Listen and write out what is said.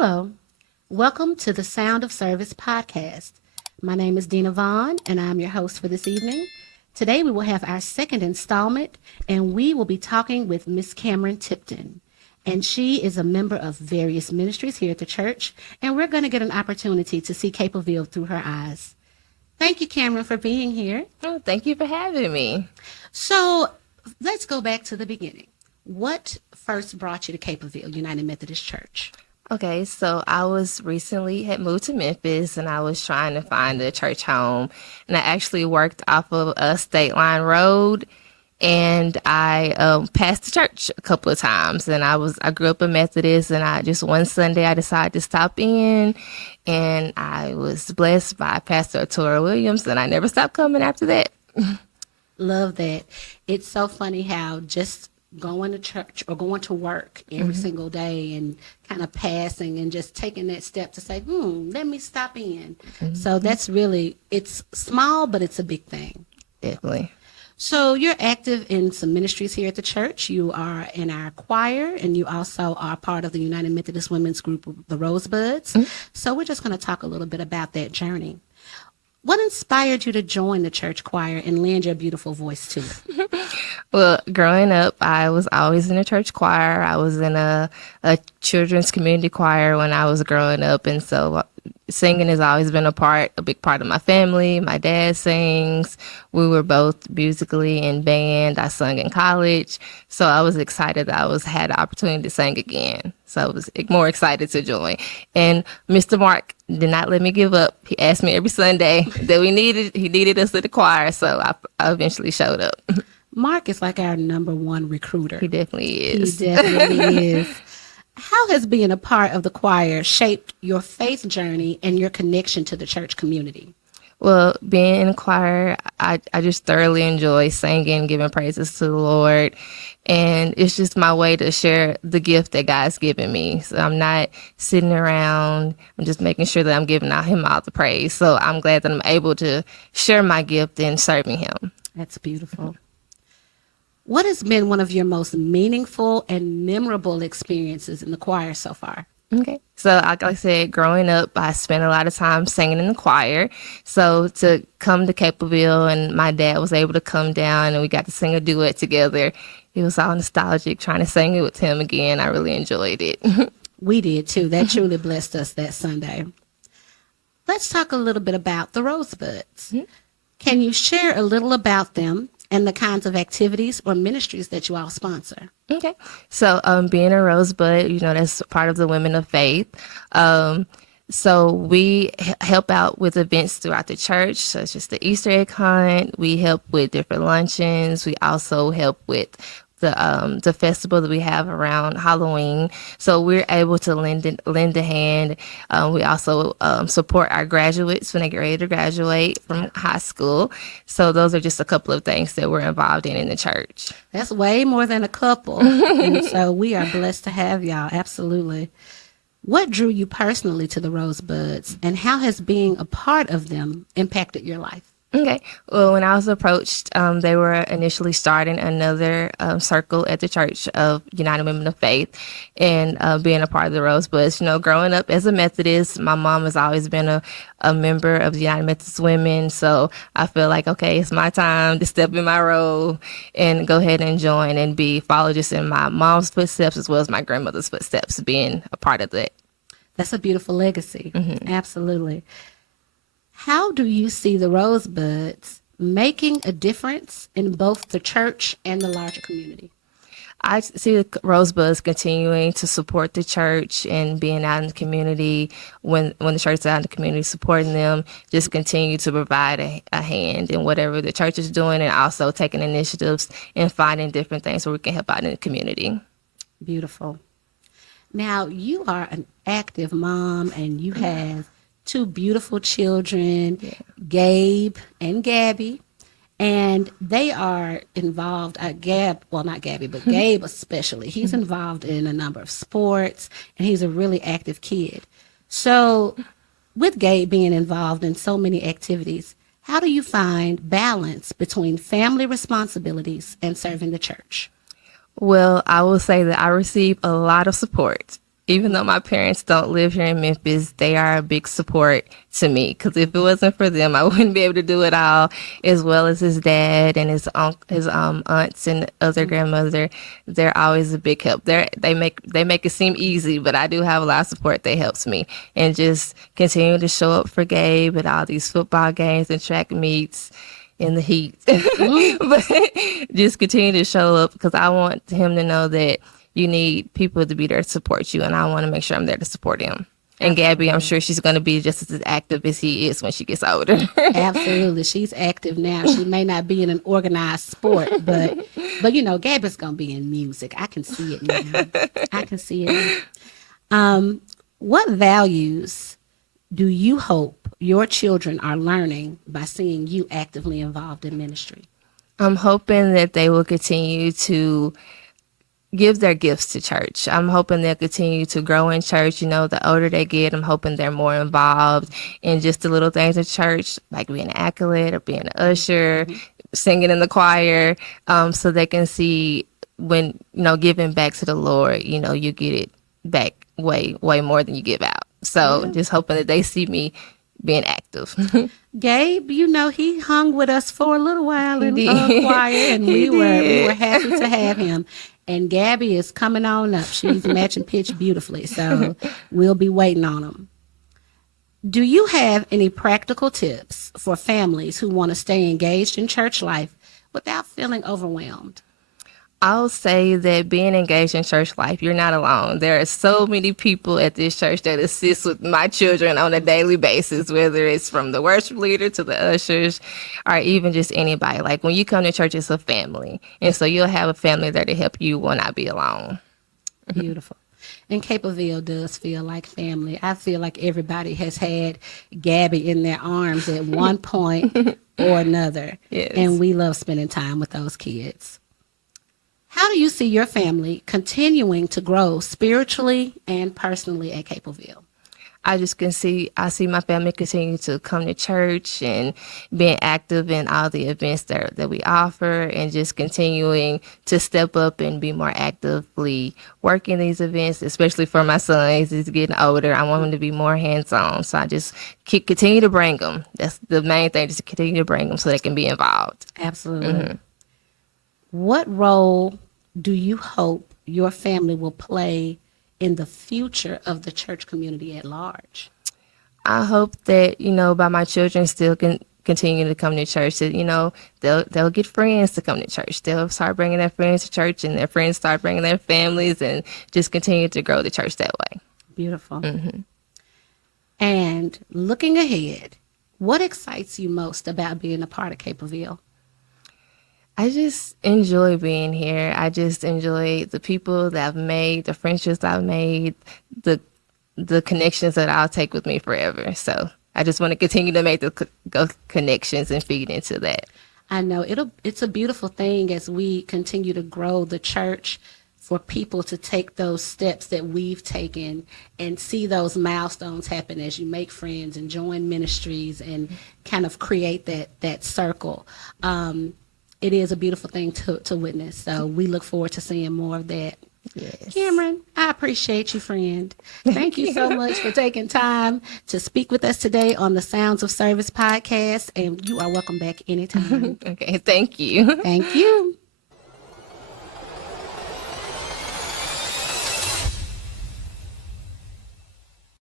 Hello, welcome to the Sound of Service Podcast. My name is Dena Vaughan, and I'm your host for this evening. Today we will have our second installment, and we will be talking with Miss Cameron Tipton. And she is a member of various ministries here at the church, and we're going to get an opportunity to see Capleville through her eyes. Thank you, Cameron, for being here. Oh, thank you for having me. So let's go back to the beginning. What first brought you to Capleville United Methodist Church? Okay, so I had moved to Memphis and I was trying to find a church home. And I actually worked off of a State Line Road, and I passed the church a couple of times. And I grew up a Methodist, and one Sunday I decided to stop in, and I was blessed by Pastor Tora Williams, and I never stopped coming after that. Love that. It's so funny how just going to church or going to work every single day and kind of passing and just taking that step to say, let me stop in. So that's really, it's small, but it's a big thing. Definitely. So you're active in some ministries here at the church. You are in our choir, and you also are part of the United Methodist Women's group, the Rosebuds. So we're just going to talk a little bit about that journey. What inspired you to join the church choir and lend your beautiful voice to it? Well, growing up, I was always in a church choir. I was in a children's community choir when I was growing up. And so singing has always been a big part of my family. My dad sings. We were both musically in band. I sung in college. So I was excited that had the opportunity to sing again. So I was more excited to join. And Mr. Mark did not let me give up. He asked me every Sunday that he needed us at the choir. So I eventually showed up. Mark is like our number one recruiter. He definitely is. He definitely is. How has being a part of the choir shaped your faith journey and your connection to the church community? Well, being in a choir, I just thoroughly enjoy singing, giving praises to the Lord. And it's just my way to share the gift that God's given me. So I'm not sitting around. I'm just making sure that I'm giving him all the praise. So I'm glad that I'm able to share my gift in serving him. That's beautiful. What has been one of your most meaningful and memorable experiences in the choir so far? Okay. So like I said, growing up, I spent a lot of time singing in the choir. So to come to Capleville, and my dad was able to come down and we got to sing a duet together. It was all nostalgic, trying to sing it with him again. I really enjoyed it. We did too. That truly blessed us that Sunday. Let's talk a little bit about the Rosebuds. Can you share a little about them and the kinds of activities or ministries that you all sponsor? Okay. So being a Rosebud, that's part of the Women of Faith. So we help out with events throughout the church, such as the Easter egg hunt. We help with different luncheons. We also help with the festival that we have around Halloween. So we're able to lend a hand. We also support our graduates when they get ready to graduate from high school. So those are just a couple of things that we're involved in the church. That's way more than a couple. And so we are blessed to have y'all. Absolutely. What drew you personally to the Rosebuds, and how has being a part of them impacted your life? Okay. Well, when I was approached, they were initially starting another circle at the Church of United Women of Faith, and being a part of the Rosebuds. Growing up as a Methodist, my mom has always been a member of the United Methodist Women, so I feel like, okay, it's my time to step in my role and go ahead and join and follow just in my mom's footsteps as well as my grandmother's footsteps, being a part of that. That's a beautiful legacy. Absolutely. How do you see the Rosebuds making a difference in both the church and the larger community? I see the Rosebuds continuing to support the church and being out in the community when the church is out in the community, supporting them, just continue to provide a hand in whatever the church is doing, and also taking initiatives and finding different things where we can help out in the community. Beautiful. Now, you are an active mom, and you have two beautiful children, Gabe and Gabby, and they are involved, not Gabby, but Gabe especially. He's involved in a number of sports, and he's a really active kid. So with Gabe being involved in so many activities, how do you find balance between family responsibilities and serving the church? Well, I will say that I receive a lot of support. Even though my parents don't live here in Memphis, they are a big support to me. Because if it wasn't for them, I wouldn't be able to do it all, as well as his dad and his aunts and other grandmother. They're always a big help. They make it seem easy, but I do have a lot of support that helps me. And just continue to show up for Gabe at all these football games and track meets in the heat. But just continue to show up, because I want him to know that you need people to be there to support you, and I want to make sure I'm there to support him. And Gabby, I'm sure she's going to be just as active as he is when she gets older. Absolutely. She's active now. She may not be in an organized sport, but you know, Gabby's going to be in music. I can see it now. I can see it now. What values do you hope your children are learning by seeing you actively involved in ministry? I'm hoping that they will continue to give their gifts to church. I'm hoping they'll continue to grow in church. You know, the older they get, I'm hoping they're more involved in just the little things of church, like being an acolyte or being an usher, singing in the choir, so they can see when, you know, giving back to the Lord, you know, you get it back way more than you give out. So just hoping that they see me being active. Gabe, you know, he hung with us for a little while in choir, and we were happy to have him. And Gabby is coming on up. She's matching pitch beautifully, so we'll be waiting on him. Do you have any practical tips for families who want to stay engaged in church life without feeling overwhelmed? I'll say that being engaged in church life, you're not alone. There are so many people at this church that assist with my children on a daily basis, whether it's from the worship leader to the ushers or even just anybody. Like when you come to church, it's a family. And so you'll have a family there to help you will not be alone. Beautiful. And Capleville does feel like family. I feel like everybody has had Gabby in their arms at one point or another. Yes. And we love spending time with those kids. How do you see your family continuing to grow spiritually and personally at Capleville? I see my family continue to come to church and being active in all the events that we offer, and just continuing to step up and be more actively working these events, especially for my son as he's getting older. I want him to be more hands-on. So I just continue to bring them. That's the main thing, just to continue to bring them so they can be involved. Absolutely. Mm-hmm. What role do you hope your family will play in the future of the church community at large? I hope that, you know, by my children still can continue to come to church, that, you know, they'll get friends to come to church. They'll start bringing their friends to church, and their friends start bringing their families, and just continue to grow the church that way. Beautiful. Mm-hmm. And looking ahead, what excites you most about being a part of Capleville? I just enjoy being here. I just enjoy the people that I've made, the friendships I've made, the connections that I'll take with me forever. So I just want to continue to make those connections and feed into that. I know it's a beautiful thing as we continue to grow the church, for people to take those steps that we've taken and see those milestones happen as you make friends and join ministries and kind of create that circle. It is a beautiful thing to witness. So we look forward to seeing more of that. Yes. Cameron, I appreciate you, friend. Thank you so much for taking time to speak with us today on the Sounds of Service podcast. And you are welcome back anytime. Okay, thank you. Thank you.